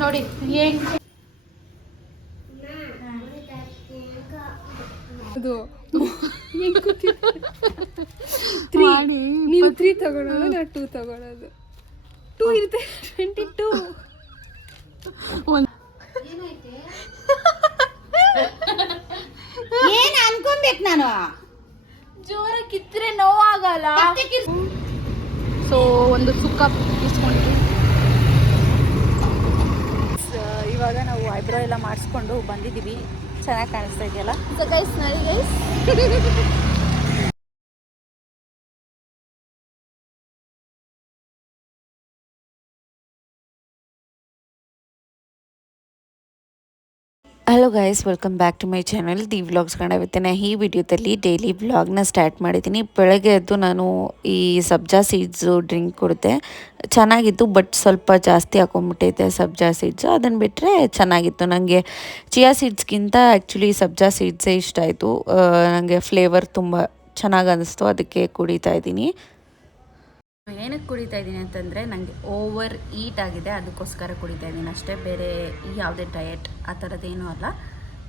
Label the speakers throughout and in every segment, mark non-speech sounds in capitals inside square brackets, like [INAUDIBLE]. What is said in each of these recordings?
Speaker 1: ನೋಡಿ ಹೆಂಗ್
Speaker 2: ಅದು. ತ್ರೀ ನೀವು ತ್ರೀ ತಗೊಳೋದು ನಾ ಟೂ ತಗೊಳೋದು ಟೂ ಇರುತ್ತೆ. Twenty two.
Speaker 1: ಏನ್ ಅನ್ಕೊಬೇಕು ನಾನು? ಜೋರ ಕಿತ್ತರೆ ನೋವಾಗಲ್ಲ. ಸೊ ಒಂದು ಸುಕ್ಕ ಇಸ್ಕೊಂಡ್ವಿ ಇವಾಗ ನಾವು ಐಬ್ರೋ ಮಾಡಿಸ್ಕೊಂಡು ಬಂದಿದ್ದೀವಿ. ಚೆನ್ನಾಗಿ ಕಾಣಿಸ್ತಾ ಇದೆಯಲ್ಲ? ಸೊ ಗೈಸ್ ನೋಡಿ guys
Speaker 3: guys welcome back to my channel the vlogs ಕಂಡಾಗುತ್ತೆ ಇವತ್ತಿನ ಈ ವಿಡಿಯೋದಲ್ಲಿ ಡೈಲಿ ವ್ಲಾಗ್ನ ಸ್ಟಾರ್ಟ್ ಮಾಡಿದ್ದೀನಿ. ಬೆಳಗ್ಗೆ ಎದ್ದು ನಾನು ಈ ಸಬ್ಜಾ ಸೀಡ್ಸು ಡ್ರಿಂಕ್ ಕುಡಿದೆ ಚೆನ್ನಾಗಿತ್ತು ಬಟ್ ಸ್ವಲ್ಪ ಜಾಸ್ತಿ ಹಾಕೊಂಡ್ಬಿಟ್ಟೈತೆ ಸಬ್ಜಾ ಸೀಡ್ಸು ಅದನ್ನು ಬಿಟ್ಟರೆ ಚೆನ್ನಾಗಿತ್ತು. ನನಗೆ ಚಿಯಾ ಸೀಡ್ಸ್ಗಿಂತ ಆ್ಯಕ್ಚುಲಿ ಸಬ್ಜಾ ಸೀಡ್ಸೇ ಇಷ್ಟ ಆಯಿತು. ನನಗೆ ಫ್ಲೇವರ್ ತುಂಬ ಚೆನ್ನಾಗಿ ಅನ್ನಿಸ್ತು ಅದಕ್ಕೆ ಕುಡಿತಾ ಇದ್ದೀನಿ. ಏನಕ್ಕೆ ಕುಡಿತಾ ಇದ್ದೀನಿ ಅಂತಂದರೆ ನನಗೆ ಓವರ್ ಈಟ್ ಆಗಿದೆ, ಅದಕ್ಕೋಸ್ಕರ ಕುಡಿತಾ ಇದ್ದೀನಿ. ಅಷ್ಟೇ ಬೇರೆ ಯಾವುದೇ ಡಯಟ್ ಆ ಥರದ್ದೇನೂ ಅಲ್ಲ.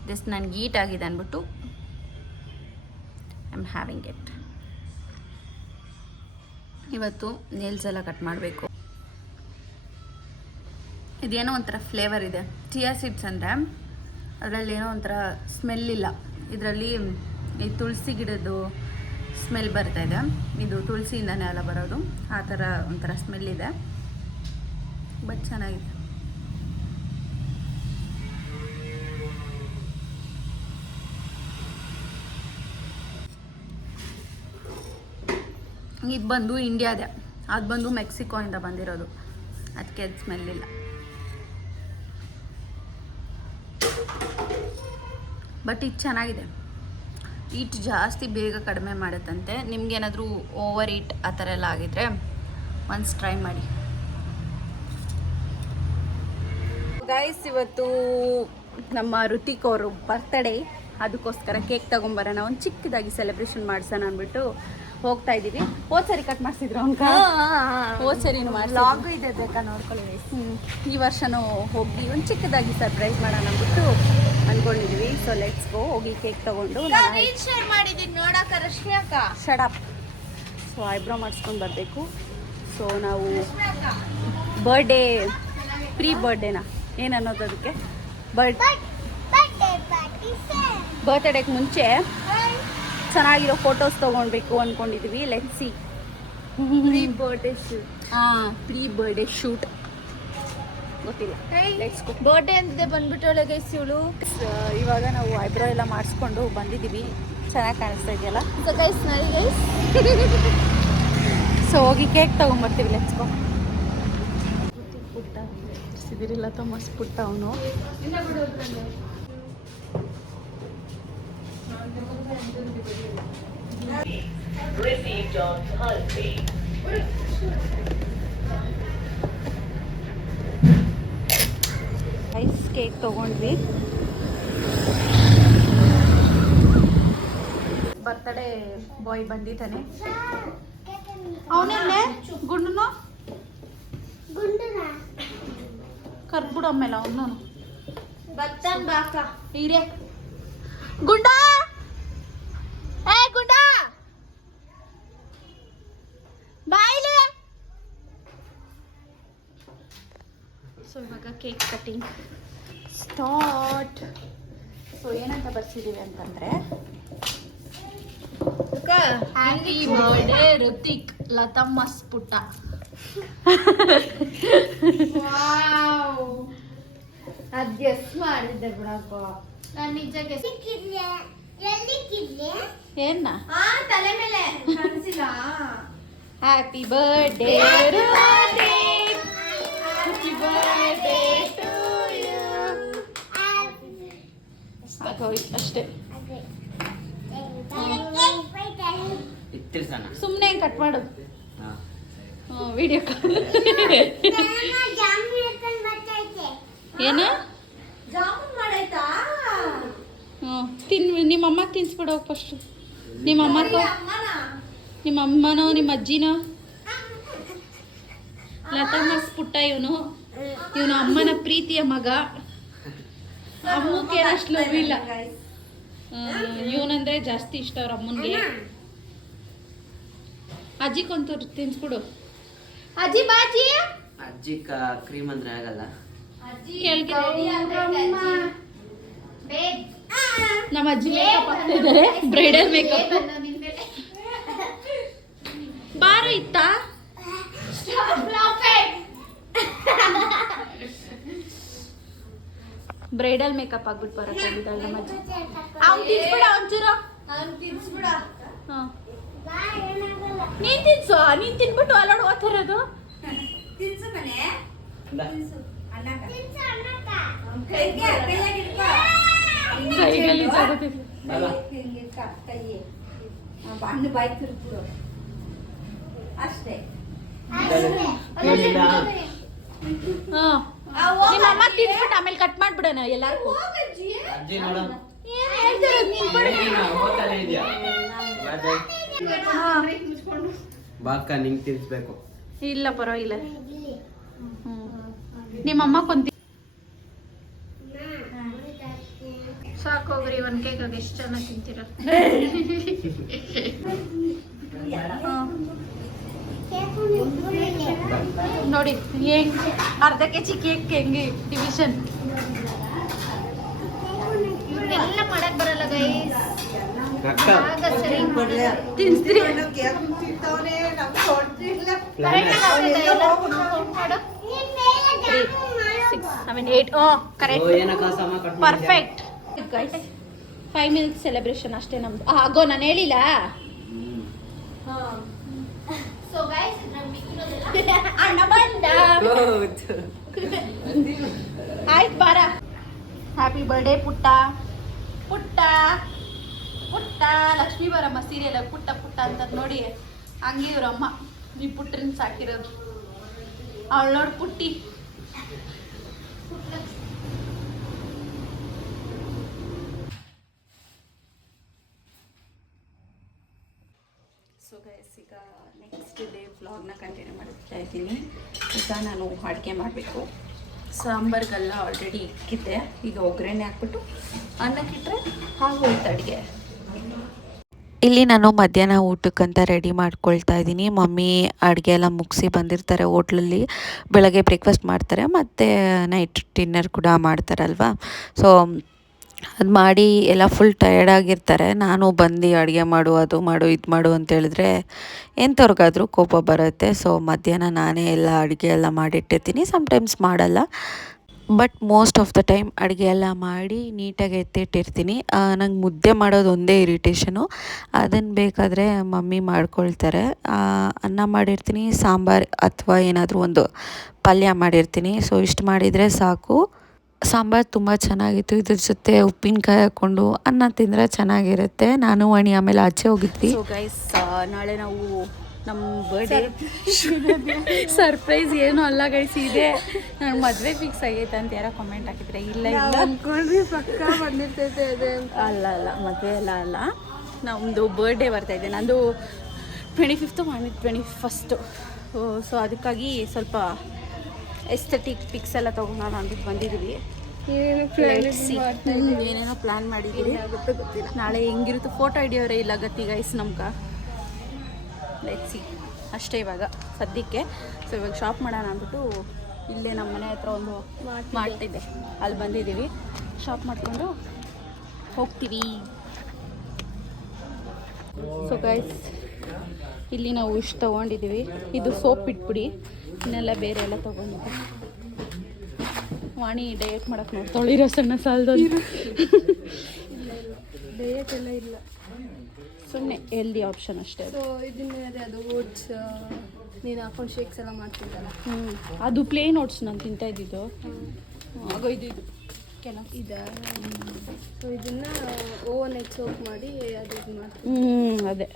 Speaker 3: ಜಸ್ಟ್ ನನಗೆ ಈಟ್ ಆಗಿದೆ ಅಂದ್ಬಿಟ್ಟು ಐ ಆಮ್ ಹ್ಯಾವಿಂಗ್ ಇಟ್ ಇವತ್ತು ನೇಲ್ಸ್ ಎಲ್ಲ ಕಟ್ ಮಾಡಬೇಕು. ಇದೇನೋ ಒಂಥರ ಫ್ಲೇವರ್ ಇದೆ. ಚಿಯಾ ಸೀಡ್ಸ್ ಅಂದರೆ ಅದರಲ್ಲಿ ಏನೋ ಒಂಥರ ಸ್ಮೆಲ್ ಇಲ್ಲ. ಇದರಲ್ಲಿ ಈ ತುಳಸಿ ಗಿಡದ್ದು ಸ್ಮೆಲ್ ಬರ್ತಾ ಇದೆ. ಇದು ತುಳಸಿಯಿಂದನೇ ಎಲ್ಲ ಬರೋದು. ಆ ಥರ ಒಂಥರ ಸ್ಮೆಲ್ ಇದೆ. ಬಟ್ ಚೆನ್ನಾಗಿದೆ. ಇದು ಬಂದು ಇಂಡಿಯಾದೆ. ಅದು ಬಂದು ಮೆಕ್ಸಿಕೋಯಿಂದ ಬಂದಿರೋದು. ಅದಕ್ಕೆ ಅದು ಸ್ಮೆಲ್ ಇಲ್ಲ. ಬಟ್ ಇದು ಚೆನ್ನಾಗಿದೆ. ಈಟ್ ಜಾಸ್ತಿ ಬೇಗ ಕಡಿಮೆ ಮಾಡುತ್ತಂತೆ. ನಿಮ್ಗೇನಾದರೂ ಓವರ್ ಈಟ್ ಆ ಥರ ಎಲ್ಲ ಆಗಿದ್ರೆ ಒನ್ಸ್ ಟ್ರೈ ಮಾಡಿ.
Speaker 1: ಗೈಸ್ ಇವತ್ತು ನಮ್ಮ ಋತಿಕ್ ಅವರು ಬರ್ತಡೇ ಅದಕ್ಕೋಸ್ಕರ ಕೇಕ್ ತಗೊಂಬರೋಣ. ಒಂದು ಚಿಕ್ಕದಾಗಿ ಸೆಲೆಬ್ರೇಷನ್ ಮಾಡ್ಸೋಣ ಅಂದ್ಬಿಟ್ಟು ಹೋಗ್ತಾ ಇದ್ದೀವಿ ಹೋದ್ ಸರಿ ಕಟ್ ಮಾಡಿಸಿದ್ರು ಅವ್ನ ಹೋದ್ ಸರಿನೂ ಮಾಡಿ
Speaker 2: ಇದೆ ಬೇಕಾ ನೋಡ್ಕೊಳ್ಳಿ
Speaker 1: ಈ ವರ್ಷನೂ ಹೋಗಿ ಒಂದು ಚಿಕ್ಕದಾಗಿ ಸರ್ಪ್ರೈಸ್ ಮಾಡೋಣ ಅಂದ್ಬಿಟ್ಟು ಅಂದ್ಕೊಂಡಿದ್ವಿ ಸೊ ಲೆಟ್ಸ್ ಗೋ ಹೋಗಿ ಕೇಕ್ ತಗೊಂಡು ಶಡಪ್ ಸೊ ಐಬ್ರೋ ಮಾಡಿಸ್ಕೊಂಡು ಬರಬೇಕು. ಸೊ ನಾವು ಬರ್ಡೇ ಪ್ರೀ ಬರ್ಡೇನಾ ಏನು ಅನ್ನೋದು ಅದಕ್ಕೆ? ಬರ್ಡ್ ಬರ್ತ್ಡೇಗೆ ಮುಂಚೆ ಚೆನ್ನಾಗಿರೋ ಫೋಟೋಸ್ ತೊಗೊಳ್ಬೇಕು ಅಂದ್ಕೊಂಡಿದ್ವಿ ಲೆಟ್ಸಿ
Speaker 2: ಪ್ರೀ ಬರ್ಡೇ
Speaker 1: ಹಾಂ ಪ್ರೀ ಬರ್ಡೇ ಶೂಟ್ ಗೊತ್ತಿಲ್ಲ. ಲೆಟ್ಸ್ ಗೋ
Speaker 2: ಬರ್ಡೇ ಅಂತಿದೆ ಬಂದ್ಬಿಟ್ಟವಳೆ ಗೈಸ್ ಇವಳು.
Speaker 1: ಇವಾಗ ನಾವು ಐಬ್ರೋ ಎಲ್ಲ ಮಾಡಿಸ್ಕೊಂಡು ಬಂದಿದ್ದೀವಿ. ಚೆನ್ನಾಗಿ ಕಾಣಿಸ್ತಾ ಇದೆಯಲ್ಲ?
Speaker 2: ಸೊ ಗೈಸ್ ನೋಡಿ ಗೈಸ್
Speaker 1: ಸೊ ಹೋಗಿ ಕೇಕ್ ತೊಗೊಂಬರ್ತೀವಿ ಲೆಟ್ಸ್ ಗೋ ಪುಟ್ಟ ಸಿದಿರಿಲ್ಲ ಮಸ್ತ್ ಪುಟ್ಟ ಅವನು. ಐಸ್ ಕೇಕ್ ತೊಗೊಂಡ್ವಿ. ಬರ್ತಡೇ ಬಾಯ್ ಬಂದಿದ್ದಾನೆ ಅವನೇನೆ? ಗುಂಡನು? ಕರ್ಬಿಡು ಆಮೇಲೆ ಅವನು
Speaker 2: ಬತ್ತನ್ ಬಾಕ
Speaker 1: ಹಿರಿಯ ಗುಂಡ! ಏ ಗುಂಡ! ಬಾಯಿಲೆ ಸೊ ಇವಾಗ ಕೇಕ್ ಕಟಿಂಗ್ ಸ್ಟಾರ್ಟ್. ಸೊ ಏನಂತ ಬರ್ಸಿದೀವಿ ಅಂತಂದ್ರೆ? ಹ್ಯಾಪಿ ಬರ್ಡೇ ಋತಿಕ್ ಲತಮ್ಮ ಸ್ಪುಟ
Speaker 2: ಅದ್ ಗೆಸ್ ಮಾಡಿದ್ದೆ ಬಿಡಪ್ಪ. ನಾನು ನಿಜ ಗೆಸ್
Speaker 1: ಏನ?
Speaker 2: ಆ ತಲೆ ಮೇಲೆ. ಕಾಣಿಸಿಲ್ಲ
Speaker 1: ಹ್ಯಾಪಿ ಬರ್ಡೇ ಹ್ಯಾಪಿ ಬರ್ಡೇ ಸಾಕೋಯ್ತು ಅಷ್ಟೇ. ಸುಮ್ಮನೆ ಕಟ್ ಮಾಡು ವಿಡಿಯೋ ಕಾಲ್ ಏನು? ತಿನ್ ನಿಮ್ಮ ಅಮ್ಮ ತಿನ್ಸ್ಬಿಡು ಫಸ್ಟು ನಿಮ್ಮ ಅಮ್ಮ
Speaker 2: ಅಮ್ಮನ
Speaker 1: ನಿಮ್ಮ ಅಮ್ಮನೋ ನಿಮ್ಮ ಅಜ್ಜಿನೋ? ಲತಾ ಮಸ್ ಪುಟ್ಟ ಇವನು. ಇವನು ಅಮ್ಮನ ಪ್ರೀತಿಯ ಮಗ. ಅಮ್ಮಕ್ಕೆ ಅಷ್ಟು ಲವ್ ಇಲ್ಲ ಇವನಂದ್ರೆ ಜಾಸ್ತಿ ಇಷ್ಟ ಅವ್ರ ಅಮ್ಮನ್ಗೆ ಅಜ್ಜಿ ಕೊಂತ ತಿನ್ಸ್ಬಿಡು ಅಜ್ಜಿ ಬಾಜಿ
Speaker 4: ಅಜ್ಜಿ. ಕ್ರೀಮ್ ಅಂದ್ರೆ ಆಗಲ್ಲ.
Speaker 1: ನಮ್ಮ ಅಜ್ಜಿ ಮೇಕಪ್ ಇದ್ದಾರೆ ಬ್ರೈಡಲ್ ಮೇಕಪ್ ಬಾರ ಇತ್ತಾ? ಬ್ರೈಡಲ್ ಮೇಕಪ್ ಆಗ್ಬಿಟ್ಟು ಬರುತ್ತೆ ನಮ್ಮ ಅಜ್ಜಿ. ಅವ್ನು ತಿನ್ಸ್ಬಿಡ ಒಂಚೂರು ಹಾ. ನೀನ್ ತಿನ್ಸು ನೀನ್ ತಿನ್ಬಿಟ್ಟು ಅಲ್ಲೋಡ್ ಓದ್ತಿರೋದು? ಕೈಯಲ್ಲಿ ಜಾಗತಿಲ್ಲ
Speaker 5: ಹಣ್ಣು ಬಾಯಿ ತಿರುಗ್ಬಿಡು. ಅಷ್ಟೇ.
Speaker 1: ಹಾ. ನಿಮ್ಮ ಅಮ್ಮ ತಿನ್ಬಿಟ್ಟು ಆಮೇಲೆ ಕಟ್ ಮಾಡ್ಬಿಡೋಣ ಎಲ್ಲಾರ್ಗೂ?
Speaker 4: ಅಜ್ಜಿ? ನೋಡು
Speaker 1: ಏನ್ ಹೇಳ್ತಿರೋದು ನೀನ್ ಬಿಡು.
Speaker 4: ಓದ್ತಾನೆ ಇದೆಯಾ? ಬಾಕ್ಕ ನಿಂಗೆ ತಿನ್ಸ್ಬೇಕು.
Speaker 1: ಇಲ್ಲ ಪರವಾಗಿಲ್ಲ. ನಿಮ್ಮಮ್ಮ ಕೊಂತಿ ಸಾಕೋಗ್ರಿ ಒಂದ್ ಕೇಕ್ ಎಷ್ಟು ಚೆನ್ನಾಗಿ ತಿಂತೀರ? ನೋಡಿ ಹೆಂಗ್ ಅರ್ಧ ಕೆ ಜಿ ಕೇಕ್ ಹೆಂಗೆ ಡಿವಿಷನ್ ಎಲ್ಲ ಮಾಡಕ್ ಬರಲ್ಲ ಗೈಸ್ ತಿನ್ಸ್ತೀರಿ ಪರ್ಫೆಕ್ಟ್ ಫೈವ್ ಮಿನಿಟ್ಸ್ ಸೆಲೆಬ್ರೇಷನ್ ಅಷ್ಟೇ ನಮ್ದು. ಆಗೋ ನಾನು ಹೇಳಿಲ್ಲ? ಅಣ್ಣ ಬಂದ ಆಯ್ತು ಬಾರ ಹ್ಯಾಪಿ ಬರ್ಡೇ ಪುಟ್ಟ ಪುಟ್ಟ ಪುಟ್ಟ ಲಕ್ಷ್ಮೀ ಬರಮ್ಮ ಸೀರಿಯಲ್ ಪುಟ್ಟ ಪುಟ್ಟ ಅಂತ ನೋಡಿ. ಹಂಗೆ ಇವ್ರಮ್ಮ. ಈ ಪುಟ್ರನ್ ಸಾಕಿರೋದು. ಅವಳು ನೋಡಿ ಪುಟ್ಟಿ. ಸೊ ಗೈಸ್ ಈಗ ನೆಕ್ಸ್ಟ್ ಡೇ ವ್ಲಾಗ್ನ ಕಂಟಿನ್ಯೂ ಮಾಡ್ತಾ ಇದ್ದೀನಿ. ಈಗ ನಾನು ಅಡುಗೆ ಮಾಡಬೇಕು. ಸಾಂಬಾರ್ಗೆಲ್ಲ ಆಲ್ರೆಡಿ ಇಕ್ಕಿದ್ದೆ. ಈಗ ಒಗ್ಗರಣೆ ಹಾಕ್ಬಿಟ್ಟು ಅನ್ನಕ್ಕಿಟ್ರೆ ಆಗೋಯ್ತು ಅಡುಗೆ.
Speaker 3: ಇಲ್ಲಿ ನಾನು ಮಧ್ಯಾಹ್ನ ಊಟಕ್ಕಂತ ರೆಡಿ ಮಾಡ್ಕೊಳ್ತಾ ಇದ್ದೀನಿ. ಮಮ್ಮಿ ಅಡುಗೆ ಎಲ್ಲ ಮುಗಿಸಿ ಬಂದಿರ್ತಾರೆ ಹೋಟ್ಲಲ್ಲಿ. ಬೆಳಗ್ಗೆ ಬ್ರೇಕ್ಫಾಸ್ಟ್ ಮಾಡ್ತಾರೆ, ಮತ್ತು ನೈಟ್ ಡಿನ್ನರ್ ಕೂಡ ಮಾಡ್ತಾರಲ್ವ? ಸೊ ಅದು ಮಾಡಿ ಎಲ್ಲ ಫುಲ್ ಟಯರ್ಡ್ ಆಗಿರ್ತಾರೆ. ನಾನು ಬಂದು ಅಡುಗೆ ಮಾಡು, ಅದು ಮಾಡು, ಇದು ಮಾಡು ಅಂತ ಹೇಳಿದ್ರೆ ಎಂಥವ್ರಿಗಾದ್ರೂ ಕೋಪ ಬರುತ್ತೆ. ಸೊ ಮಧ್ಯಾಹ್ನ ನಾನೇ ಎಲ್ಲ ಅಡುಗೆ ಎಲ್ಲ ಮಾಡಿಟ್ಟಿರ್ತೀನಿ. ಸಮ್ಟೈಮ್ಸ್ ಮಾಡಲ್ಲ. But most of the time ಅಡುಗೆ ಎಲ್ಲ ಮಾಡಿ ನೀಟಾಗಿ ಎತ್ತಿಟ್ಟಿರ್ತೀನಿ. ನಂಗೆ ಮುದ್ದೆ ಮಾಡೋದು ಒಂದೇ ಇರಿಟೇಷನು ಅದನ್ನು ಬೇಕಾದರೆ ಮಮ್ಮಿ ಮಾಡ್ಕೊಳ್ತಾರೆ. ಅನ್ನ ಮಾಡಿರ್ತೀನಿ, ಸಾಂಬಾರು ಅಥವಾ ಏನಾದರೂ ಒಂದು ಪಲ್ಯ ಮಾಡಿರ್ತೀನಿ. ಸೊ ಇಷ್ಟು ಮಾಡಿದರೆ ಸಾಕು. ಸಾಂಬಾರು ತುಂಬ ಚೆನ್ನಾಗಿತ್ತು. ಇದ್ರ ಜೊತೆ ಉಪ್ಪಿನಕಾಯಿ ಹಾಕ್ಕೊಂಡು ಅನ್ನ ತಿಂದರೆ ಚೆನ್ನಾಗಿರುತ್ತೆ. ನಾನು ವಾಣಿ ಆಮೇಲೆ ಆಚೆ ಹೋಗಿದ್ವಿ.
Speaker 1: ಸೊ ಗೈಸ್ ನಾಳೆ ನಾವು ನಮ್ಮ ಬರ್ಡೇ ಸರ್ಪ್ರೈಸ್ ಏನು ಅಲ್ಲ ಗೈಸ್ ಇದೆ. ನನ್ನ ಮದುವೆ ಫಿಕ್ಸ್ ಆಗೈತೆ ಅಂತ ಯಾರೋ ಕಮೆಂಟ್ ಹಾಕಿದ್ರೆ. ಇಲ್ಲ ಇಲ್ಲ.
Speaker 2: ಅನ್ಕೊಂಡ್ರಿ ಪಕ್ಕ ಬಂದಿರ್ತೈತೆ ಅದೇ
Speaker 1: ಅಲ್ಲ ಅಲ್ಲ. ಮದುವೆ ಅಲ್ಲ ಅಲ್ಲ. ನಮ್ಮದು ಬರ್ಡೇ ಬರ್ತಾ ಇದೆ. ನಂದು ಟ್ವೆಂಟಿ ಫಿಫ್ತು ಮಾಡಿ ಟ್ವೆಂಟಿ ಫಸ್ಟು ಸೊ ಅದಕ್ಕಾಗಿ ಸ್ವಲ್ಪ ಎಸ್ಥೆಟಿಕ್ ಪಿಕ್ಸ್ ಎಲ್ಲ ತೊಗೊಂಡು ಅಂದ್ಬಿಟ್ಟು ಬಂದಿದ್ದೀವಿ. ಏನೇನೋ ಪ್ಲ್ಯಾನ್ ಮಾಡಿದ್ದೀವಿ ನಾಳೆ ಹೆಂಗಿರುತ್ತೆ ಫೋಟೋ ಹಿಡಿಯೋರೇ ಇಲ್ಲ ಗತಿ ಗೈಸ್ ನಮ್ಗೆ. ಸಿ ಅಷ್ಟೇ ಇವಾಗ ಸದ್ಯಕ್ಕೆ. ಸೊ ಇವಾಗ ಶಾಪ್ ಮಾಡೋಣ ಅಂದ್ಬಿಟ್ಟು ಇಲ್ಲೇ ನಮ್ಮ ಮನೆ ಹತ್ರ ಒಂದು ಮಾಡ್ತಿದ್ದೆ. ಅಲ್ಲಿ ಬಂದಿದ್ದೀವಿ. ಶಾಪ್ ಮಾಡಿಕೊಂಡು ಹೋಗ್ತೀವಿ. ಸೊ ಗೈಸ್ ಇಲ್ಲಿ ನಾವು ಇಷ್ಟು ತೊಗೊಂಡಿದ್ದೀವಿ. ಇದು ಸೋಪ್ ಇಟ್ಬಿಡಿ ಇನ್ನೆಲ್ಲ ಬೇರೆ ಎಲ್ಲ ತೊಗೊಂಡಿದ್ದೆ. ವಾಣಿ ಡಯಟ್ ಮಾಡಕ್ಕೆ ನೋಡ್ತಾಳಿರೋ ಸಣ್ಣ ಸಾಲದಲ್ಲಿ
Speaker 2: ಡಯಟ್ ಎಲ್ಲ ಇಲ್ಲ
Speaker 1: ಸುಮ್ಮನೆ ಹೆಲ್ದಿ ಆಪ್ಷನ್ ಅಷ್ಟೇ. ಅದು
Speaker 2: ಸೊ ಇದನ್ನ ಅದೇ ಓಟ್ಸ್ ನೀನು ಹಾಕೊಂಡು ಶೇಕ್ಸ್ ಎಲ್ಲ ಮಾಡ್ತಿದ್ದಲ್ಲ
Speaker 1: ಹ್ಞೂ ಅದು ಪ್ಲೇನ್ ಓಟ್ಸ್ ನಾನು ತಿಂತಾ ಇದ್ದಿದ್ದು. ಆಗೋ ಇದು ಇದು. ಕೆಲ
Speaker 2: ಇದ? ಸೊ ಇದನ್ನ ಓವನ್ ಎಗ್ ಸೋಪ್ ಮಾಡಿ ಅದು ಇದು ಮಾಡ್ತೀವಿ
Speaker 1: ಹ್ಞೂ ಅದೇ.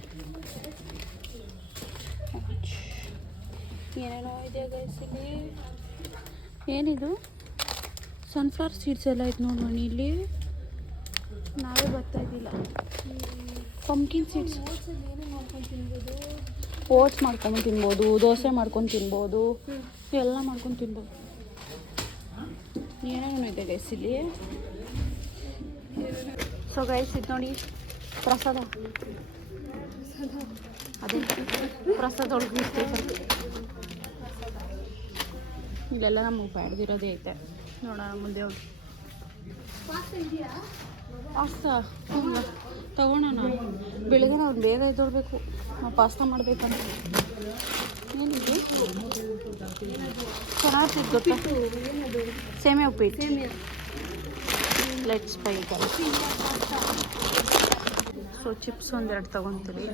Speaker 1: ಏನೇನೋ ಇದೆ ಗೈಸ್ ಇಲ್ಲಿ. ಏನಿದು? ಸನ್ಫ್ಲವರ್ ಸೀಡ್ಸ್ ಎಲ್ಲ ಐತೆ ನೋಡಿ ಮಣಿ ಇಲ್ಲಿ. ನಾವೇ ಬರ್ತಾ ಇದ್ದಿಲ್ಲ. ಪಂಕಿನ್ ಸೀಡ್ಸ್ ಓಟ್ಸ್ ಮಾಡ್ಕೊಂಡು ತಿನ್ಬೋದು, ದೋಸೆ ಮಾಡ್ಕೊಂಡು ತಿನ್ಬೋದು, ಎಲ್ಲ ಮಾಡ್ಕೊಂಡು ತಿನ್ಬೋದು. ಏನೇನು ಇದೆ ಗೈಸ್ ಇಲ್ಲಿ. ಸೊ ಗೈಸ್ ಇದು ನೋಡಿ ಪ್ರಸಾದ. ಅದೇ ಪ್ರಸಾದ ಒಳಗೆ ಇಲ್ಲೆಲ್ಲ ನಮಗೆ ಬ್ಯಾಡ್ದಿರೋದೇ ಐತೆ. ನೋಡೋಣ ಮುಂದೆ ಹೋಗಿ. ಪಾಸ್ತಾ ತಗೋಣ ಬೆಳಗ್ಗೆ ನಾವು ಬೇಗ ಎದ್ದೋಳ್ಬೇಕು ನಾವು ಪಾಸ್ತಾ ಮಾಡಬೇಕಂತ. ಏನಿದೆ? ಚೆನ್ನಾಗಿತ್ತು ಗೊತ್ತಾ? ಸೇಮೆ ಉಪ್ಪಿಟ್ಟು ಲೆಟ್ಸ್ ಪೈಕ ಸೊ ಚಿಪ್ಸ್ ಒಂದೆರಡು ತೊಗೊತೀವಿ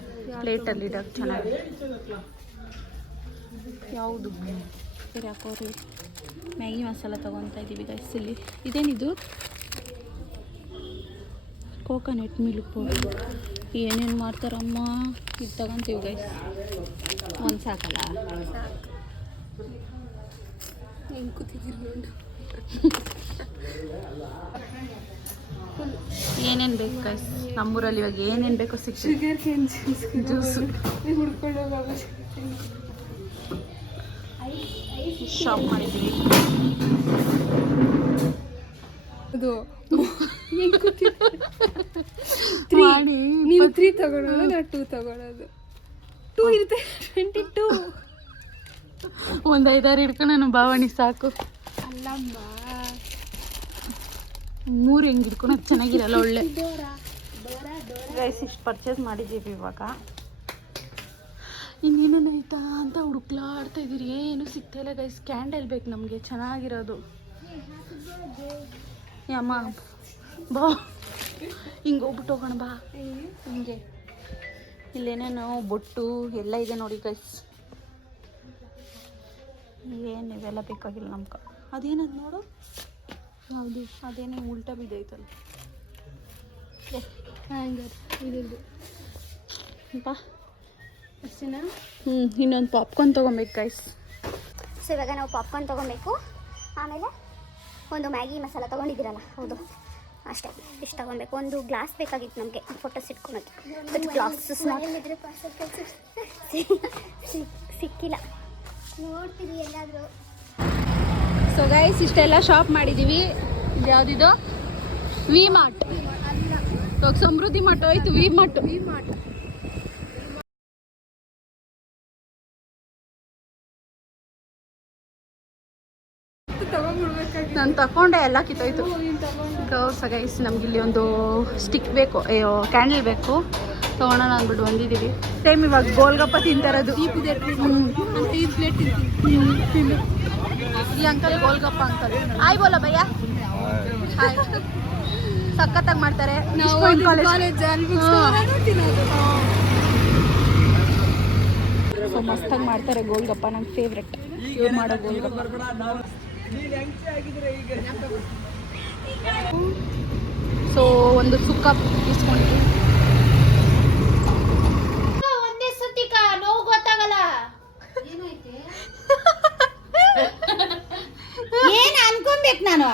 Speaker 1: ಪ್ಲೇಟಲ್ಲಿ ಇಡೋಕೆ ಚೆನ್ನಾಗಿ. ಯಾವುದು? ಬೇರೆ ಹಾಕೋರಿ ಮ್ಯಾಗಿ ಮಸಾಲ ತೊಗೊತಾ ಇದ್ದೀವಿ ಗೈಸ್ ಇಲ್ಲಿ. ಇದೇನಿದು? ಕೋಕೋನಟ್ ಮಿಲ್ಕ್ ಏನೇನು ಮಾಡ್ತಾರಮ್ಮ? ಇದು ತಗೊಂತೀವಿ ಗೈಸ್ ಒಂದು ಸಾಕಲ್ಲ? [LAUGHS] ಏನೇನು ಬೇಕು ಗೈಸ್ ನಮ್ಮೂರಲ್ಲಿ ಇವಾಗ ಏನೇನು ಬೇಕೋ ಸಿಗ್ತದೆ.
Speaker 2: ಕ್ಯಾನ್ ಜ್ಯೂಸ್ ಹುಡ್ಕೊಂಡು
Speaker 1: ಶಾಪ್ ಮಾಡಿದ್ದೀವಿ.
Speaker 2: ಅದು. [LAUGHS] ತ್ರೀ ನೀವು ತ್ರೀ ತಗೊಳೋದು ನಾ ಟೂ ತಗೊಳೋದು ಟೂ ಇರುತ್ತೆ. ಟ್ವೆಂಟಿ ಟೂ
Speaker 1: ಒಂದು ಐದಾರು ಹಿಡ್ಕೊಂಡು ಭಾವಣಿ ಸಾಕು.
Speaker 2: ಅಲ್ಲಮ್ಮ
Speaker 1: ಮೂರು ಹೆಂಗೆ ಹಿಡ್ಕೊಳಕ್ಕೆ ಚೆನ್ನಾಗಿರಲ್ಲ ಒಳ್ಳೆ. ಗೈಸ್ ಇಷ್ಟು ಪರ್ಚೇಸ್ ಮಾಡಿದ್ದೀವಿ ಇವಾಗ. ಇನ್ನೇನೇನು ನೈತಾ ಅಂತ ಹುಡುಕ್ಲಾಡ್ತಾ ಇದ್ದೀರಿ. ಏನು ಸಿಗ್ತಾ ಇಲ್ಲ ಗೈಸ್ ಕ್ಯಾಂಡಲ್ ಬೇಕು ನಮಗೆ. ಚೆನ್ನಾಗಿರೋದು. ಯಮ್ಮ ಬಾ. ಹಿಂಗೆ ಹೋಗ್ಬಿಟ್ಟು ಹೋಗೋಣ, ಬಾ. ಹಿಂಗೆ. ಇಲ್ಲೇನೇನೋ ಬೊಟ್ಟು ಎಲ್ಲ ಇದೆ ನೋಡಿ ಗೈಸ್ ಏನು ಇವೆಲ್ಲ ಬೇಕಾಗಿಲ್ಲ ನಮ್ಗೆ. ಅದೇನದು ನೋಡು? ಯಾವುದು? ಅದೇನೋ ಉಲ್ಟಾ ಬಿದ್ದೈತಲ್ಲ
Speaker 2: ಹಂಗಾರೆ ಇದು
Speaker 1: ಬಾ. ಹ್ಞೂ ಇನ್ನೊಂದು ಪಾಪ್ಕಾರ್ನ್ ತೊಗೊಬೇಕು ಗೈಸ್
Speaker 6: ಸೊ ಇವಾಗ ನಾವು ಪಾಪ್ಕಾರ್ನ್ ತೊಗೊಬೇಕು. ಆಮೇಲೆ ಒಂದು ಮ್ಯಾಗಿ ಮಸಾಲ ತೊಗೊಂಡಿದ್ದೀರಲ್ಲ ಹೌದು. ಅಷ್ಟೇ ಇಷ್ಟು ತೊಗೊಬೇಕು. ಒಂದು ಗ್ಲಾಸ್ ಬೇಕಾಗಿತ್ತು ನಮಗೆ ಫೋಟೋಸ್ ಇಟ್ಕೊಳಕ್ಕೆ. ಗ್ಲಾಸಸ್ ಸಿಕ್ಕಿಲ್ಲ. ನೋಡ್ತೀವಿ ಎಲ್ಲಾದರೂ.
Speaker 1: ಸೊ ಗೈಸ್ ಇಷ್ಟೆಲ್ಲ ಶಾಪ್ ಮಾಡಿದ್ದೀವಿ ಯಾವುದಿದು? ವಿ ಮಾರ್ಟ್ ಇವಾಗ ಸಮೃದ್ಧಿ ಮಠ ಹೋಯ್ತು ವಿ ಮಾರ್ಟ್ ವಿ ಮಾರ್ಟ್ ನಾನು ತಕೊಂಡೆ ಎಲ್ಲ ಕಿತ್ತೋಯ್ತು. ಸೊ ಗೈಸ್ ನಮ್ಗೆ ಇಲ್ಲಿ ಒಂದು ಸ್ಟಿಕ್ ಬೇಕು ಅಯ್ಯೋ ಕ್ಯಾಂಡಲ್ ಬೇಕು. ತೊಗೊಳೋಣ ಅಂದ್ಬಿಟ್ಟು ಬಂದಿದ್ದೀವಿ. ಸೇಮ್ ಇವಾಗ ಗೋಲ್ಗಪ್ಪ ತಿಂತಾರದು. ಈ ಪ್ಲೇಟ್ ಈ ಅಂಕಲ್ ಗೋಲ್ಗಪ್ಪ ಅಂಕಲ್ ಹಾಯ್ ಬೋಲ ಭಯ್ಯ. ಹಾಯ್ ಸಖತ್ತಾಗಿ ಮಾಡ್ತಾರೆ. ಸೊ ಮಸ್ತಾಗಿ ಮಾಡ್ತಾರೆ ಗೋಲ್ಗಪ್ಪ ನಂಗೆ ಫೇವ್ರೆಟ್ ಇವ್ರು ಮಾಡೋ ಗೋಲ್ಗಪ್ಪ. ಸೊ ಒಂದು ಸುಕ್ಕ ಇಸ್ಕೊಂಡಿದ್ವಿ
Speaker 6: ಒಂದೇ ಸುತ್ತಿಕ ನೋವು ಗೊತ್ತಾಗಲ್ಲ ಏನ್ ಅನ್ಕೊಬೇಕು ನಾನು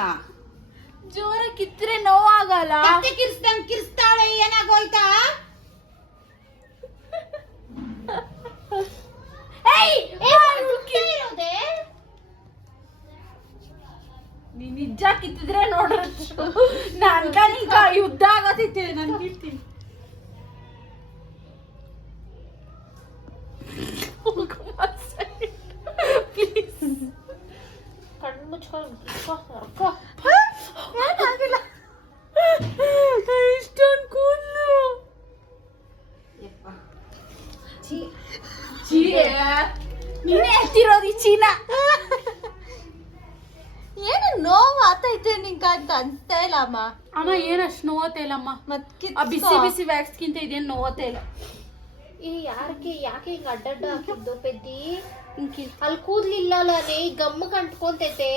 Speaker 1: ಜೋರ ಕಿತ್ತರೆ ನೋವಾಗಲ್ಲ
Speaker 6: ಕತ್ತೆ ಕಿರ್ಸ್ದಂಗ್ ಕಿರ್ಸ್ತಾಳೆ ಏನಾಗೋಯ್ತಾ ಏಯ್, ಏನ್ ರುಕ್ಕಿ ಇರೋದೆ?
Speaker 1: ನೀ ನಿಜ ಕಿತ್ತಿದ್ರೆ ನೋಡ್ರ ನನ್ಗ ನಿಂಗ ಯುದ್ಧ ಆಗತೈತೆ ನಾನು ಕಿರ್ತೀನಿ ಇಷ್ಟೊಂದು ಕೂದಲು ನೀನೇ ಈ ಚೀನ
Speaker 5: ಏನು ನೋವು ಆತೈತೆ ನಿಂಗೆ ಅಂತ ಅನ್ಸ್ತಾ ಇಲ್ಲ ಅಮ್ಮ
Speaker 1: ಅಮ್ಮ ಏನಷ್ಟು ನೋವತ್ತೆ ಇಲ್ಲಮ್ಮ?
Speaker 5: ಮತ್
Speaker 1: ಆ ಬಿಸಿ ಬಿಸಿ ವ್ಯಾಕ್ಸ್ಗಿಂತ ಇದೇನು ನೋವತ್ತೆ ಇಲ್ಲ.
Speaker 6: ಈ ಯಾರಿಗೆ ಯಾಕೆ ಹಿಂಗ್ ಅಡ್ಡಡ್ಡ ಹಾಕಿದ್ದು ಪೆದ್ದಿ? ಅಲ್ಲಿ ಕೂದ್ಲಿಲ್ಲಲ್ಲ ನಾನೇ ಗಮ್ಮ ಕಂಟ್ಕೊಂತೈತೆ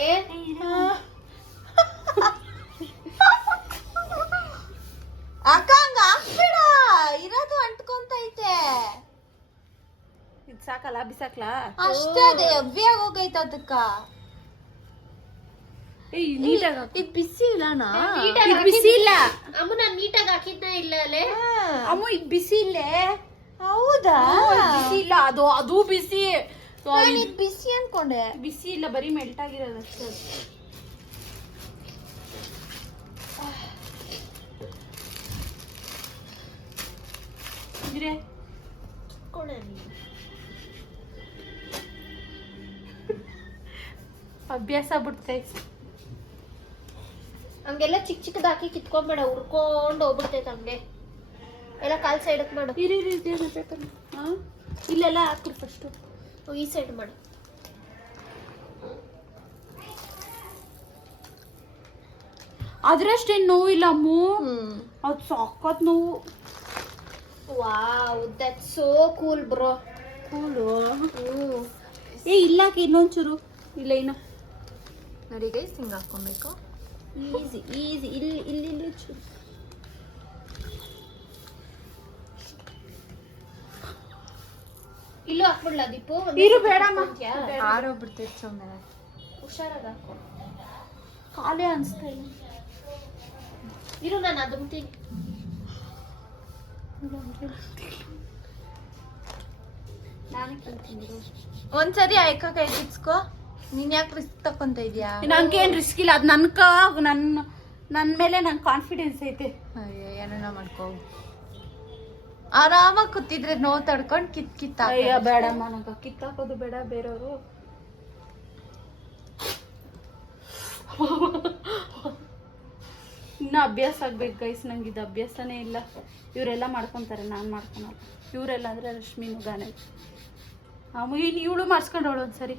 Speaker 5: ಅಕ್ಕ ಹಂಗ ಆಗ್ಬೇಡ ಇರೋದು ಅಂಟ್ಕೊಂತೈತೆ.
Speaker 1: ಇದು ಸಾಕಲ್ಲ ಬಿಸಾಕ್ಲ?
Speaker 5: ಅಷ್ಟೇ ಅದೇ ಹೆವಿ ಆಗೋಗೈತೆ ಅದಕ್ಕ.
Speaker 1: ಏ ನೀಟಾಗಿ
Speaker 5: ಇದ್ ಬಿಸಿ ಇಲ್ಲನಾ?
Speaker 1: ಇದು ಬಿಸಿ ಇಲ್ಲ.
Speaker 6: ಅಮ್ಮ ನಾನ್ ನೀಟಾಗಿ ಹಾಕಿದ್ನ ಇಲ್ಲ ಅಲ್ಲೇ?
Speaker 1: ಅಮ್ಮ ಇದು ಬಿಸಿ ಇಲ್ಲೇ?
Speaker 5: ಹೌದಾ?
Speaker 1: ಬಿಸಿ ಇಲ್ಲ. ಅದು ಅದು ಬಿಸಿ. ಸೊ ಇದು
Speaker 5: ಬಿಸಿ ಅನ್ಕೊಂಡೆ.
Speaker 1: ಬಿಸಿ ಇಲ್ಲ ಬರೀ ಮೆಲ್ಟ್ ಆಗಿರೋದು ಅಷ್ಟೇ. ಇದ್ರೆ. ಅಭ್ಯಾಸ ಕೈ
Speaker 5: ಹಂಗೆಲ್ಲ ಚಿಕ್ಕ ಚಿಕ್ಕದ ಹಾಕಿ ಕಿತ್ಕೊಂಬೇಡ ಹುರ್ಕೊಂಡು ಹೋಗ್ಬಿಡ್ತೈತೆ ಹಂಗೆ ಎಲ್ಲ ಕಾಲ್ ಸೈಡಕ್ಕೆ ಮಾಡು.
Speaker 1: ಇರಿ ಇರಿ ಇಲ್ಲೆಲ್ಲ ಹಾಕ್ರಿ ಫಸ್ಟು
Speaker 5: ಈ ಸೈಡ್ ಮಾಡಿ.
Speaker 1: ಅದ್ರಷ್ಟೇನು ನೋವಿಲ್ಲ ಅಮ್ಮು? ಅದು ಸಾಕತ್ ನೋವು.
Speaker 5: Wow that so cool bro
Speaker 1: cool? ಏ ಇಲ್ಲ ಇನ್ನೊಂಚೂರು? ಇಲ್ಲ ಇನ್ನ.
Speaker 5: ನಡಿಗೆ ಗೈಸ್ ಹಿಂಗೆ ಹಾಕೊಬೇಕು
Speaker 1: ಈಸಿ ಈಸಿ ಇಲ್ಲಿ ಇಲ್ಲಿ ಇಲ್ಲಿ ಚೂರು.
Speaker 5: ಇಲ್ಲೂ ಹಾಕ್ಬಿಡ್ಲಾ ದೀಪು?
Speaker 1: ಇರು ಬೇಡಮ್ಮ.
Speaker 5: ಆರೋಗ್ಬಿಡ್ತೈತೆ ಸುಮ್ಮನೆ ಹುಷಾರಾಗಿ ಹಾಕೋ.
Speaker 1: ಖಾಲಿ ಅನಿಸ್ತಾ ಇಲ್ಲ.
Speaker 5: ಇರು ನಾನು ಅದುಮ್ತೀನಿ
Speaker 1: ನಾನೇ ಕೇಳ್ತೀನಿ
Speaker 5: ಒಂದ್ಸರಿ ಐಕ ಕೈ ಕಿಚ್ಕೋ ನೀನ್ ಯಾಕೆ ರಿಸ್ಕ್ ತಕೊಂತ ಇದೀಯಾ?
Speaker 1: ನಂಗೇನು ರಿಸ್ಕ್ ಇಲ್ಲ. ಅದು ನನ್ಕ ನನ್ನ ನನ್ನ ಮೇಲೆ ನಂಗೆ ಕಾನ್ಫಿಡೆನ್ಸ್ ಐತೆ.
Speaker 5: ಏನೋ ಮಾಡ್ಕೋ. ಆರಾಮಾಗಿ ಕೂತಿದ್ರೆ ನೋವು ತಡ್ಕೊಂಡು ಕಿತ್ ಕಿತ್ತ
Speaker 1: ಅಯ್ಯ ಬೇಡಮ್ಮ ನಂಗೆ ಕಿತ್ತಾಕೋದು ಬೇಡ ಬೇರೆಯವರು. ಇನ್ನು ಅಭ್ಯಾಸ ಆಗ್ಬೇಕು ಗೈಸ್ ನಂಗೆ ಇದು ಅಭ್ಯಾಸನೇ ಇಲ್ಲ. ಇವರೆಲ್ಲ ಮಾಡ್ಕೊತಾರೆ ನಾನು ಮಾಡ್ಕೊಳಲ್ಲ. ಇವರೆಲ್ಲ ಅಂದ್ರೆ ರಶ್ಮಿನು ಗಾನೆ. ಅಮ್ಮ ಇವಳು ಮಾಡಿಸ್ಕೊಂಡವಳು ಒಂದ್ಸರಿ.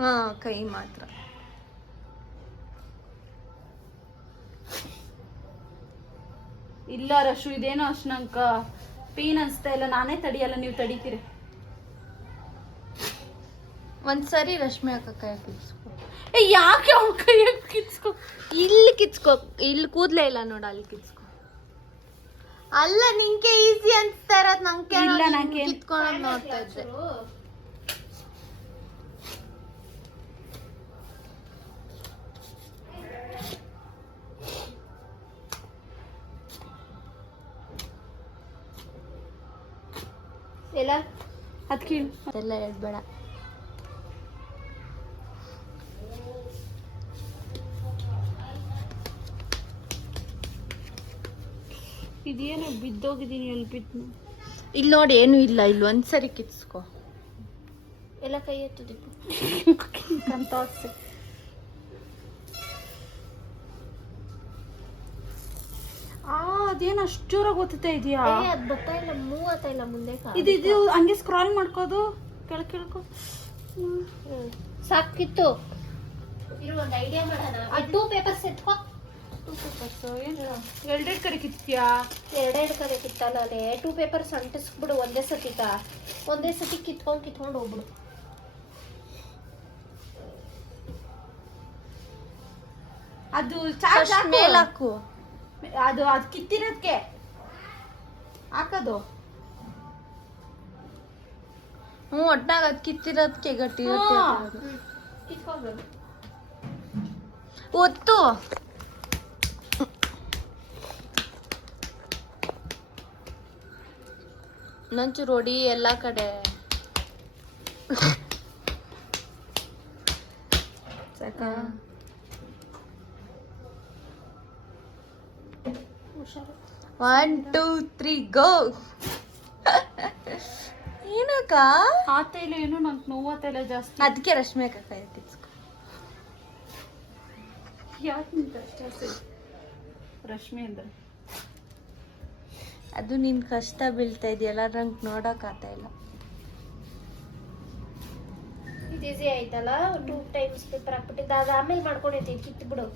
Speaker 5: ಹಾ ಕೈ ಮಾತ್ರ.
Speaker 1: ಇಲ್ಲ ರಶು ಇದೇನೋ ಅಷ್ಟು ನಂಗೆ ಪೇನ್ ಅನಿಸ್ತಾ ಇಲ್ಲ ನಾನೇ ತಡಿಯಲ್ಲ ನೀವು ತಡಿತೀರಿ.
Speaker 5: ಒಂದ್ಸರಿ ರಶ್ಮಿ ಅಕ್ಕ ಕೈ ಕಿಚ್ಕೋ
Speaker 1: ಏ ಯಾಕೆ ಅವ್ನ ಕೈಯಾಗ ಕಿತ್ಸ್ಕೊ?
Speaker 5: ಇಲ್ಲಿ ಕಿಚ್ಕೋ ಇಲ್ಲಿ ಕೂದ್ಲೇ ಇಲ್ಲ ನೋಡ ಅಲ್ಲಿ ಕಿಚ್ಕೋ ಅಲ್ಲ ನಿಂಗೆ ಈಸಿ ಅನ್ಸ್ತಾ ಇರೋದು ನಂಗೆ
Speaker 1: ಇಲ್ಲ, ನಂಗೆ-
Speaker 5: ಕಿತ್ಕೊಳ್ಳೋದು ನೋಡ್ತಾ ಇದ್ದೆ. ಎಲ್ಲ?
Speaker 1: ಅದಕ್ಕೆ
Speaker 5: ಅದೆಲ್ಲ ಹೇಳ್ಬೇಡ.
Speaker 1: ಇದೇನೋ ಬಿದ್ದೋಗಿದ್ದೀನಿ ಬಿದ್ದು
Speaker 5: ಇಲ್ಲಿ ನೋಡಿ ಏನು ಇಲ್ಲ. ಇಲ್ಲಿ ಒಂದ್ಸರಿ ಕಿತ್ಸ್ಕೊ. ಎಲ್ಲ ಕೈ ಎತ್ತು [LAUGHS]
Speaker 1: ಅಂತ ಆಸೆ ಆ ಅದೇನು ಅಷ್ಟು ಜೋರಾಗಿ ಗೊತ್ತಾ ಇದೆಯಾ
Speaker 5: ಅದ್ ಬರ್ತಾ ಇಲ್ಲ ಮೂವ್ ಆಗ್ತಾ ಇಲ್ಲ ಮುಂದೆ
Speaker 1: ಇದು ಇದು ಹಂಗೆ ಸ್ಕ್ರಾಲ್ ಮಾಡ್ಕೋದು? ಕೆಳ ಕೆಳ್ಕೊ
Speaker 5: ಸಾಕಿತ್ತು ಇರು ಒಂದು ಐಡಿಯಾ ಮಾಡೋಣ. ಆ ಟೂ ಪೇಪರ್ಸ್ ಎತ್ಕೋ.
Speaker 1: ಎರಡೆರಡು ಕಡೆ ಕಿತ್ತೀಯಾ?
Speaker 5: ಎರಡೆರಡು ಕಡೆ ಕಿತ್ತಲ್ಲೇ ಟೂ ಪೇಪರ್ಸ್ ಅಂಟಿಸ್ಬಿಡು ಒಂದೇ ಸತಿಗ. ಒಂದೇ ಸತಿ ಕಿತ್ಕೊಂಡ್ ಕಿತ್ಕೊಂಡು ಹೋಗ್ಬಿಡು.
Speaker 1: ಅದು ಚಾರ್ಜ್
Speaker 5: ಮೇಲ್ ಹಾಕು.
Speaker 1: ಅದು ಅದು ಕಿತ್ತಿರೋದಕ್ಕೆ ಹಾಕೋದು.
Speaker 5: ಹ್ಞೂ ಒಟ್ನಾಗ ಅದ್ ಕಿತ್ತಿರೋದಕ್ಕೆ ಗಟ್ಟಿ. ಒತ್ತು. ನಂಚು ರೋಡಿ ಎಲ್ಲ ಕಡೆ. ಸಾಕಾ ಒನ್ ಟೂ ತ್ರೀ ಗೋ ಏನಕ್ಕ?
Speaker 1: ಇಲ್ಲ ಏನು? ನಂಗೆ ಇಲ್ಲ ಜಾಸ್ತಿ.
Speaker 5: ಅದಕ್ಕೆ ರಶ್ಮಿ ಅಕ್ಕ ಕೈ
Speaker 1: ಯಾಕೆ ಕಷ್ಟ? ರಶ್ಮಿ ಅಂದ್ರೆ?
Speaker 5: ಅದು ನಿನ್ ಕಷ್ಟ ಬೀಳ್ತಾ ಇದೆಯಲ್ಲ ನಂಗೆ ನೋಡಕ್ ಆತ ಇಲ್ಲ. ಇದು ಈಸಿ ಆಯ್ತಲ್ಲ? ಟೂ ಟೈಮ್ಸ್ ಪೇಪರ್ ಹಾಕ್ಬಿಟ್ಟಿದ್ದ. ಅದು ಆಮೇಲೆ ಮಾಡ್ಕೊಂಡಿರ್ತೀನಿ ಕಿತ್ತು ಬಿಡು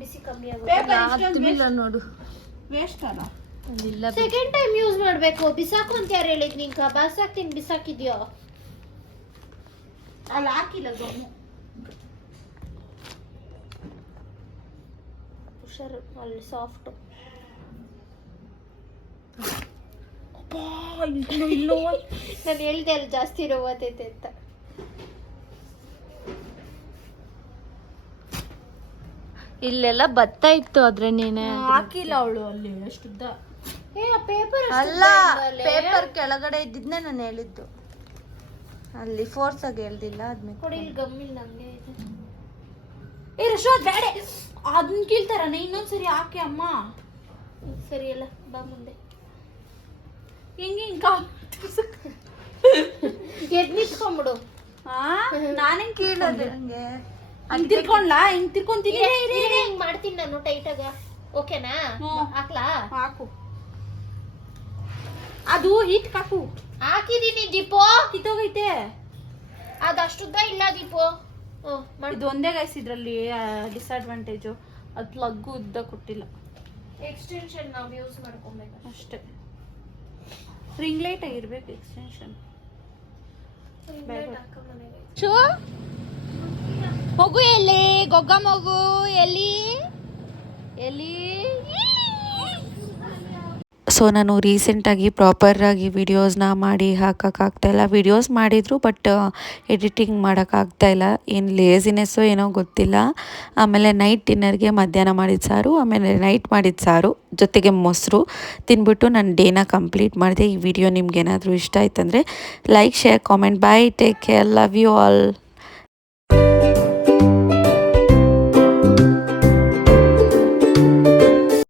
Speaker 5: ಬಿಸಿ ಕಮ್ಮಿ
Speaker 1: Paper ಇಷ್ಟೊಂದ್
Speaker 5: ಆಗುತ್ತೆ ನೋಡು.
Speaker 1: ವೇಸ್ಟ್ ಅಲ್ಲ?
Speaker 5: ಅಲ್ಲಿಲ್ಲ ಸೆಕೆಂಡ್ ಟೈಮ್ ಯೂಸ್ ಮಾಡ್ಬೇಕು. ಬಿಸಾಕು ಅಂತ ಯಾರು ಹೇಳಿದ್ ನಿಂಕ ಬಾಸಾಕ್ತೀನಿ ಬಿಸಾಕಿದ್ಯೋ?
Speaker 1: ಅಲ್ಲಿ ಹಾಕಿಲ್ಲ ಗಮ್ಮು
Speaker 5: ಹುಷಾರು ಅಲ್ಲಿ ಸಾಫ್ಟ್ [LAUGHS] ನಾನು ಹೇಳ್ದೆ ಅಲ್ಲಿ ಜಾಸ್ತಿ ಇರೋ ಅಂತ. ಇಲ್ಲೆಲ್ಲ ಭತ್ತ ಇತ್ತು ಆದ್ರೆ ನೀನೆ.
Speaker 1: ಹಾಕಿಲ್ಲ ಅವಳು ಅಲ್ಲಿ ಎಷ್ಟುದ್ದ
Speaker 5: ಏ ಪೇಪರ್ ಅಲ್ಲ ಪೇಪರ್ ಕೆಳಗಡೆ ಇದ್ದಿದ್ನೆ ನಾನು ಹೇಳಿದ್ದು. ಅಲ್ಲಿ ಫೋರ್ಸ್ ಆಗಿ ಹೇಳ್ದಿಲ್ಲ ಆದ್ಮೇಲೆ ಕೊಡಿ ಇಲ್ಲಿ ಗಮ್ಮಿಲ್ಲ ನಂಗೆ
Speaker 1: ಏ ರಶು ಬೇಡ. ಅದನ್ನ ಕೀಳ್ತಾರನೆ ಇನ್ನೊಂದ್ಸರಿ ಹಾಕಿ ಅಮ್ಮ.
Speaker 7: ಸರಿ ಅಲ್ಲ ಬಾ ಮುಂದೆ.
Speaker 1: ಹೆಂಗೆ ಹಿಂಗ
Speaker 7: ಎದ್ ನಿಂತ್ಕೊಂಬಿಡು
Speaker 1: ನಾನೇ ಕೀಳೋದು? ಹಂಗೆ. ಹಂಗ್ ತಿರ್ಕೊಂಡ್ಲಾ? ಹಿಂಗ್ ತಿರ್ಕೊಂತೀನಿ.
Speaker 7: ಹಿಂಗ್ ಮಾಡ್ತೀನಿ ನಾನು ಟೈಟಾಗ. ಓಕೆನಾ. ಹಾಕ್ಲಾ?
Speaker 1: ಹಾಕು. ಅದು ಹೀಟ್ ಕಾಕು.
Speaker 7: ಹಾಕಿದೀನಿ ದೀಪೋ.
Speaker 1: ಕಿತ್ತೋಗೈತೆ.
Speaker 7: ಅದಷ್ಟುದ್ದ ಇಲ್ಲ ದೀಪೋ.
Speaker 1: ಇದು ಒಂದೇ ಗೈಸ್ ಇದ್ರಲ್ಲಿ ಡಿಸ್ಅಡ್ವಾಂಟೇಜು ಅದು ಪ್ಲಗ್ ಉದ್ದ ಕೊಟ್ಟಿಲ್ಲ.
Speaker 7: ಎಕ್ಸ್ಟೆನ್ಷನ್ ನಾವು ಯೂಸ್ ಮಾಡ್ಕೊಬೇಕು.
Speaker 1: ಅಷ್ಟೇ. ರಿಂಗ್ ಲೈಟ್ ಆಗಿರ್ಬೇಕು ಎಕ್ಸ್ಟೆನ್ಷನ್ ಶೋ? ಮಗು ಎಲ್ಲಿ? ಗೊಗ್ಗ ಮಗು ಎಲ್ಲಿ? ಎಲ್ಲಿ?
Speaker 3: ಸೊ ನಾನು ರೀಸೆಂಟಾಗಿ ಪ್ರಾಪರಾಗಿ ವಿಡಿಯೋಸ್ನ ಮಾಡಿ ಹಾಕೋಕ್ಕಾಗ್ತಾಯಿಲ್ಲ ವಿಡಿಯೋಸ್ ಮಾಡಿದರು ಬಟ್ ಎಡಿಟಿಂಗ್ ಮಾಡೋಕ್ಕಾಗ್ತಾಯಿಲ್ಲ ಏನು ಲೇಸಿನೆಸ್ಸು ಏನೋ ಗೊತ್ತಿಲ್ಲ. ಆಮೇಲೆ ನೈಟ್ ಡಿನ್ನರ್ಗೆ ಮಧ್ಯಾಹ್ನ ಮಾಡಿದ ಸಾರು, ಆಮೇಲೆ ನೈಟ್ ಮಾಡಿದ ಸಾರು, ಜೊತೆಗೆ ಮೊಸರು. ತಿನ್ಬಿಟ್ಟು ನಾನು ಡೇನ ಕಂಪ್ಲೀಟ್ ಮಾಡಿದೆ. ಈ ವಿಡಿಯೋ ನಿಮ್ಗೆ ಏನಾದರೂ ಇಷ್ಟ ಆಯ್ತಂದರೆ like share comment bye take care love you all